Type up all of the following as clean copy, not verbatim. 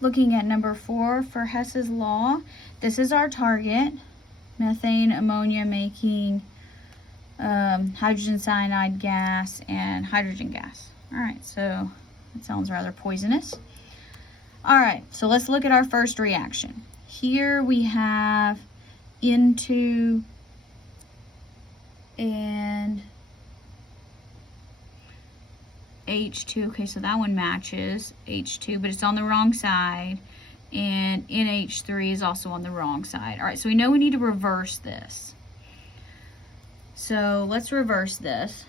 Looking at number 4 for Hess's law, this is our target, methane, ammonia making hydrogen cyanide gas and hydrogen gas. All right, so that sounds rather poisonous. All right, so let's look at our first reaction. Here we have N2 and H2. Okay, so that one matches H2, but it's on the wrong side. And NH3 is also on the wrong side. All right, so we know we need to reverse this. So let's reverse this.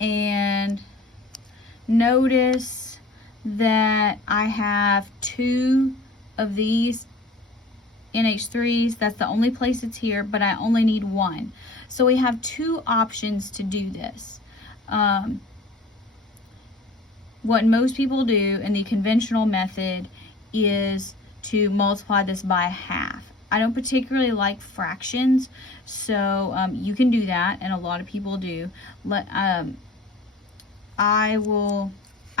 And notice that I have 2 of these NH3s. That's the only place it's here, but I only need 1. So we have 2 options to do this. What most people do in the conventional method is to multiply this by half. I don't particularly like fractions, so you can do that, and a lot of people do. I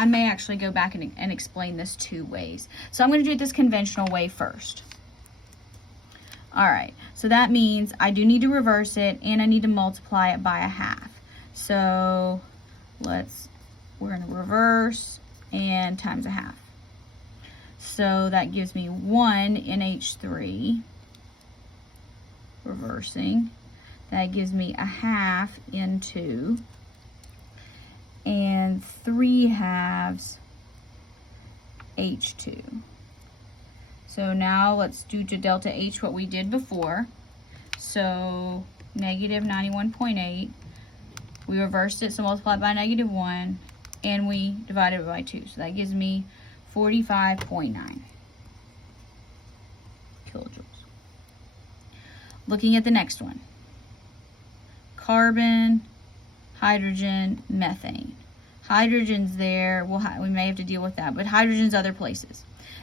may actually go back and explain this 2 ways. So I'm going to do it this conventional way first. All right, so that means I do need to reverse it, and I need to multiply it by a half. So we're going to reverse and times a half. So that gives me 1 NH3, reversing. That gives me a half N2, and 3 halves H2. So now let's do to delta H what we did before. So negative 91.8. We reversed it, so multiplied by negative 1, and we divided it by 2. So that gives me 45.9 kilojoules. Looking at the next one. Carbon, hydrogen, methane. Hydrogen's there. We may have to deal with that, but hydrogen's other places.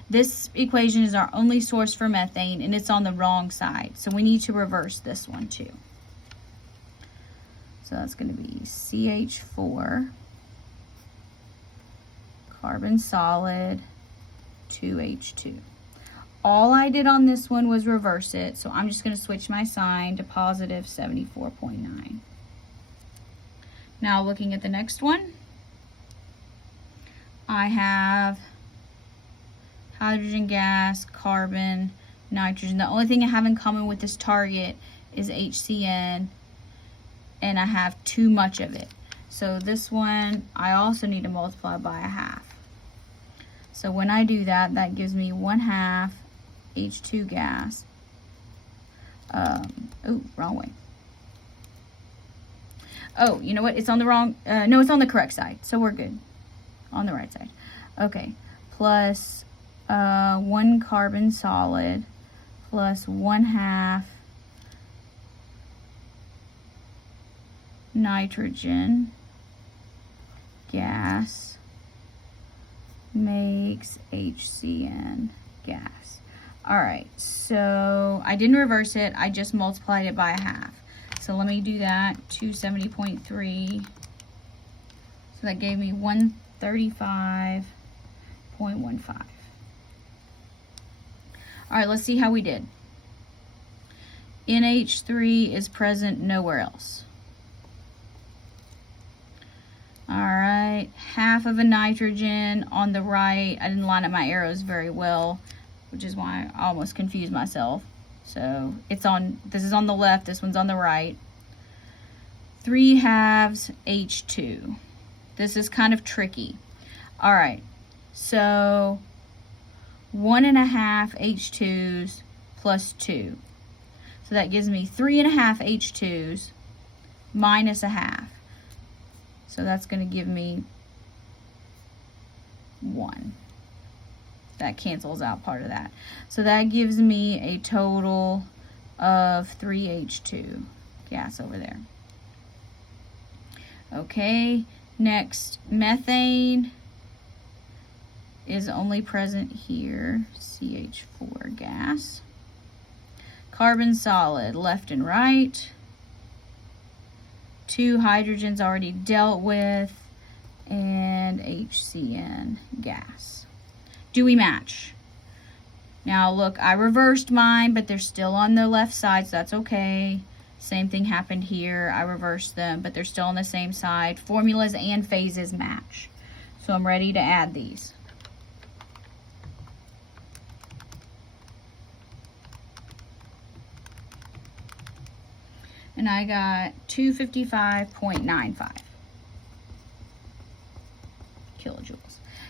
This equation is our only source for methane, and it's on the wrong side. So we need to reverse this one too. So that's going to be CH4, carbon solid, 2H2. All I did on this one was reverse it, so I'm just going to switch my sign to positive 74.9. Now looking at the next one, I have hydrogen gas, carbon, nitrogen. The only thing I have in common with this target is HCN, and I have too much of it. So this one, I also need to multiply by a half. So when I do that, that gives me 1/2 H2 gas. Oh, wrong way. Oh, you know what? It's on the wrong, no, it's on the correct side. So we're good. On the right side. Okay. Plus 1 carbon solid plus 1/2 nitrogen gas makes HCN gas. All right, so I didn't reverse it. I just multiplied it by a half. So let me do that, 270.3. So that gave me 135.15. All right, let's see how we did. NH3 is present nowhere else. All right, half of a nitrogen on the right. I didn't line up my arrows very well, which is why I almost confused myself. So it's on, this is on the left, this one's on the right. 3 halves H2. This is kind of tricky. All right, so 1.5 H2s plus 2. So that gives me 3.5 H2s minus a half. So that's going to give me 1. That cancels out part of that. So that gives me a total of 3H2 gas over there. Okay, next, methane is only present here, CH4 gas. Carbon solid, left and right. 2 hydrogens already dealt with. and HCN gas. Do we match? Now look, I reversed mine, but they're still on the left side, so that's okay. Same thing happened here. I reversed them, but they're still on the same side. Formulas and phases match. So I'm ready to add these. And I got 255.95 kilojoules.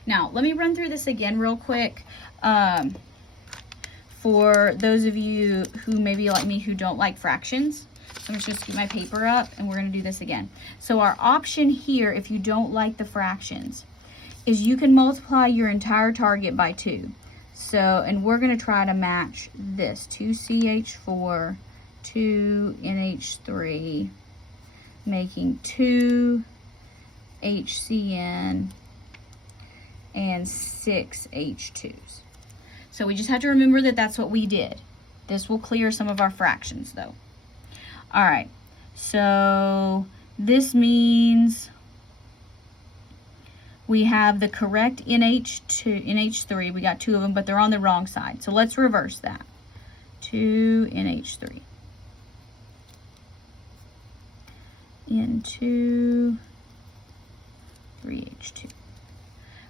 Now, let me run through this again real quick. For those of you who maybe like me who don't like fractions, I'm just going to get my paper up and we're going to do this again. So our option here, if you don't like the fractions, is you can multiply your entire target by 2. So, and we're going to try to match this, 2CH4, 2NH3, making 2 HCN and 6 H2s. So we just have to remember that that's what we did. This will clear some of our fractions though. All right, so this means we have the correct NH3. We got 2 of them, but they're on the wrong side. So let's reverse that. 2NH3. N2, 3H2. All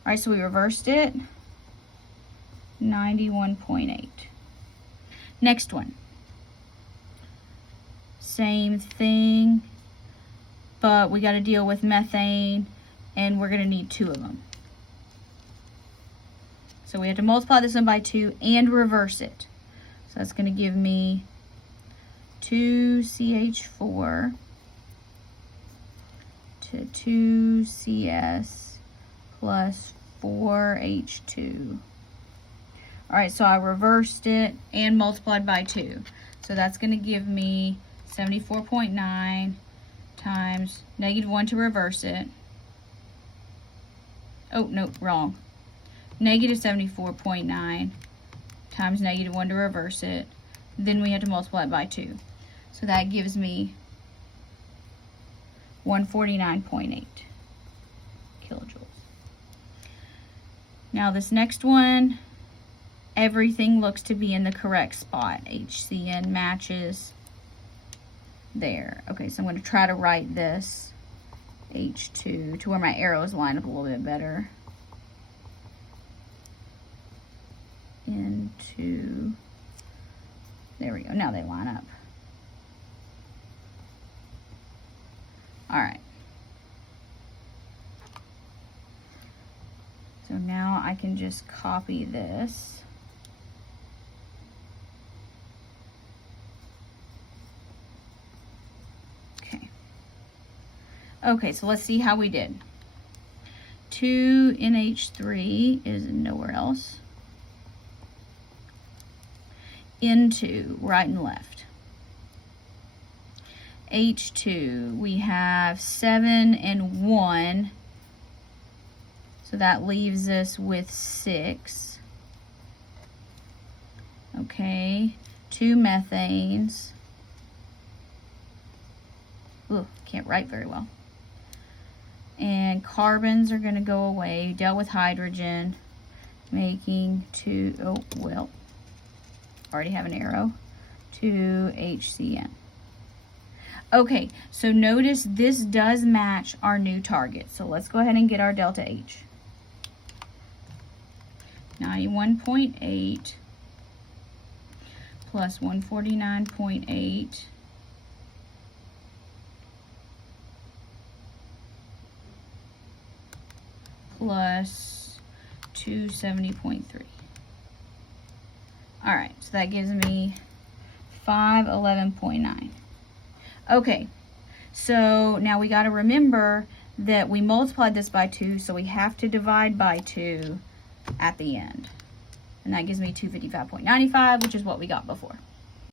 right, so we reversed it. 91.8. Next one. Same thing, but we got to deal with methane, and we're going to need 2 of them. So we have to multiply this one by 2 and reverse it. So that's going to give me 2CH4 to 2CS plus 4H2. All right, so I reversed it and multiplied by 2. So that's going to give me 74.9 times -1 to reverse it. Oh, no, wrong. Negative 74.9 times -1 to reverse it. Then we have to multiply it by 2. So that gives me 149.8 kilojoules. Now this next one, everything looks to be in the correct spot. HCN matches there. Okay, so I'm going to try to write this H2 to where my arrows line up a little bit better. Into, there we go. Now they line up. All right. So now I can just copy this. Okay, so let's see how we did. 2NH3 is nowhere else. N2, right and left. H2, we have 7 and 1. So that leaves us with 6. Okay, 2 methanes. Ooh, can't write very well. And carbons are going to go away. We dealt with hydrogen, making 2, oh, well, already have an arrow, 2 HCN. Okay, so notice this does match our new target. So let's go ahead and get our delta H. 91.8 plus 149.8 plus 270.3. All right, so that gives me 511.9. Okay, so now we got to remember that we multiplied this by 2, so we have to divide by 2 at the end. And that gives me 255.95, which is what we got before.